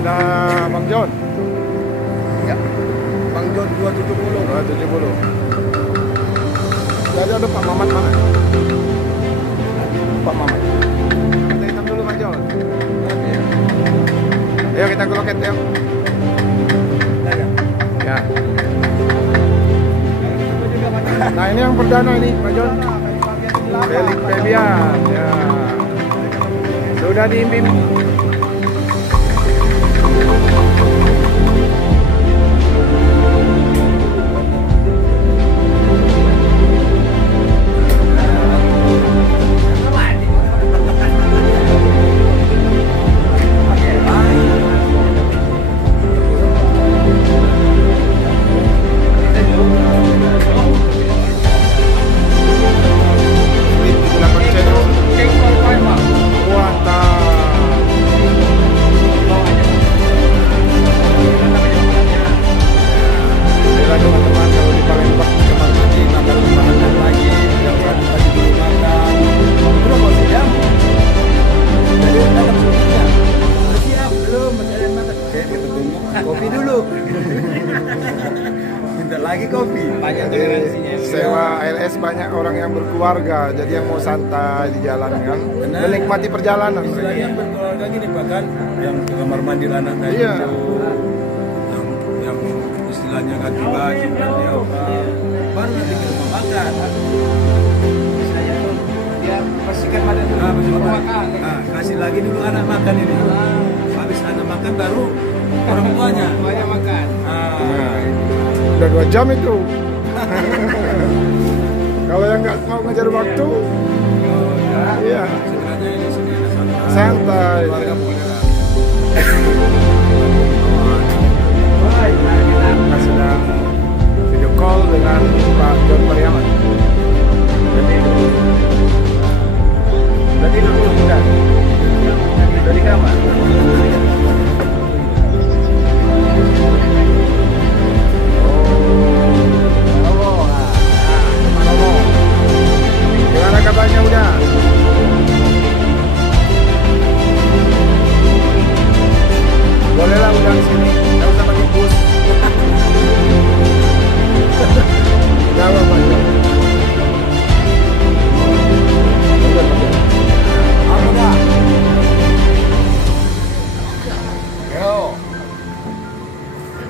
Ada Bang John. Ya, Bang John 270. 270. Jadi ada Pak Mamat mana? Pak Mamat. Kita hitam dulu Bang John. Ayo kita ke loket yuk. Ya. Nah ini yang perdana ini Bang John. Felix Febian. Ya. Sudah diimbing. Kopi dulu. Minta lagi kopi. Banyak toleransinya. Sewa LS banyak orang yang berkeluarga, jadi yang mau santai di jalan kan, menikmati perjalanan. Istilahnya yang berkeluarga gini bahkan yang ke kamar mandi anaknya Iya. itu, yang istilahnya ganti baju, ganti apa, baru nanti ke rumah makan. Dia bersihkan badan dulu. Makan. Kasih lagi dulu anak makan ini. Habis anak makan baru orang tuanya makan. Udah 2 jam itu. Kalau yang nggak mau ngejar waktu, iya, sebenarnya ini sini ada santai. keluarga modern. Kita sedang video call dengan Pak John Pariaman. Jadi dulu udah dari kamar. Gimana kabarnya udah? Bolehlah udah di sini, nggak usah pakai bus. Udah apa aja. Udah. Yo.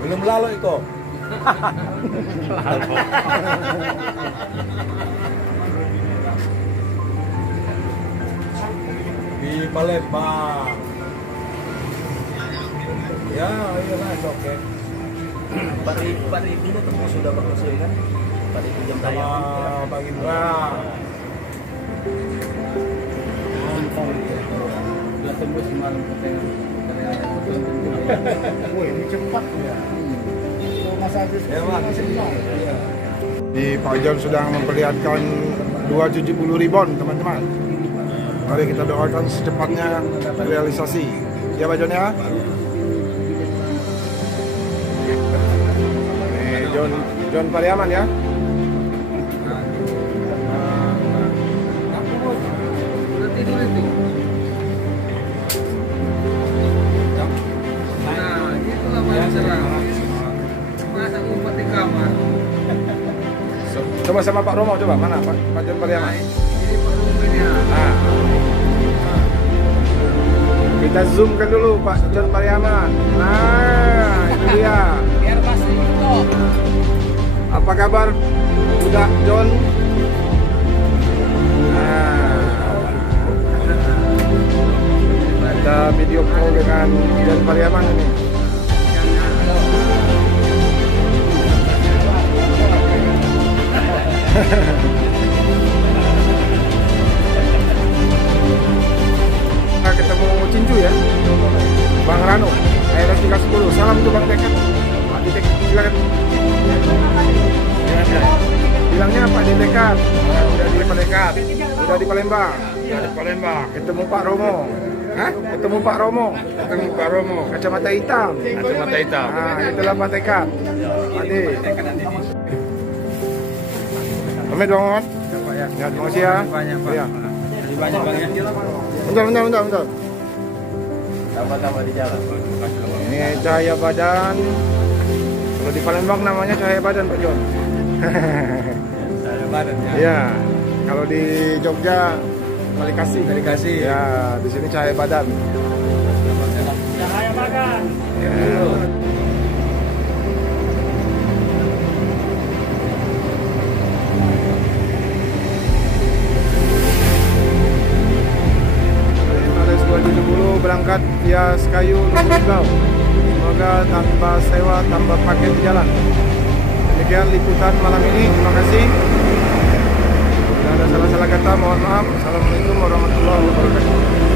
Belum lalu itu. Di Palembang. Ya, iyalah oke. 4.000 itu tembus sudah bagus kan? 4.000 jam Sama tayang. Bang Indra. Sudah tembus semalam katanya. Wah, ini cepat ya. Ya, Bang. Di Pak John sedang memperlihatkan 270 ribon teman-teman. Mari kita doakan secepatnya realisasi. Ya Pak John ya. John Pariaman ya. Udah tidur itu. Nah, itulah masalah. Masa ngumpet di kamar. Coba sama Pak Romo, coba mana Pak John Pariaman. Ini Pak Rumenya. Nah, kita zoomkan dulu Pak John Pariaman. Nah, itu dia. Biar pasti itu. Apa kabar udah John? Nah, kita video call dengan John Pariaman ini. Nah, ketemu Cincu ya, Bang Rano, ALS 310. Salam untuk Bang Dekat. Pak Dekat, silakan. Bilangnya Pak Dekat. Udah di Palembang. Udah di Palembang. Ketemu Pak Romo. Hah? Ketemu Pak Romo. Ketemu Pak Romo. Kacamata hitam. Kacamata hitam. Nah, itulah Pak Tekad. Ade. Pamit Bang Muhammad. Ya, terima kasih ya. Banyak Pak. Iya. Terima banyak Bang ya. Bentar. Tambah-tambah di jalan. Ini cahaya badan. Kalau di Palembang namanya cahaya badan Pak John. Saya badan ya. Iya. Kalau di Jogja Malikasi. Dikasih. Ya, di sini cahaya badan. Cahaya badan. Ya. Thales 270 berangkat via Sekayu Lubulingau. Semoga tanpa sewa, tanpa pakai di jalan. Demikian liputan malam ini. Terima kasih. Jika ada salah-salah kata, mohon maaf. Assalamualaikum warahmatullahi wabarakatuh.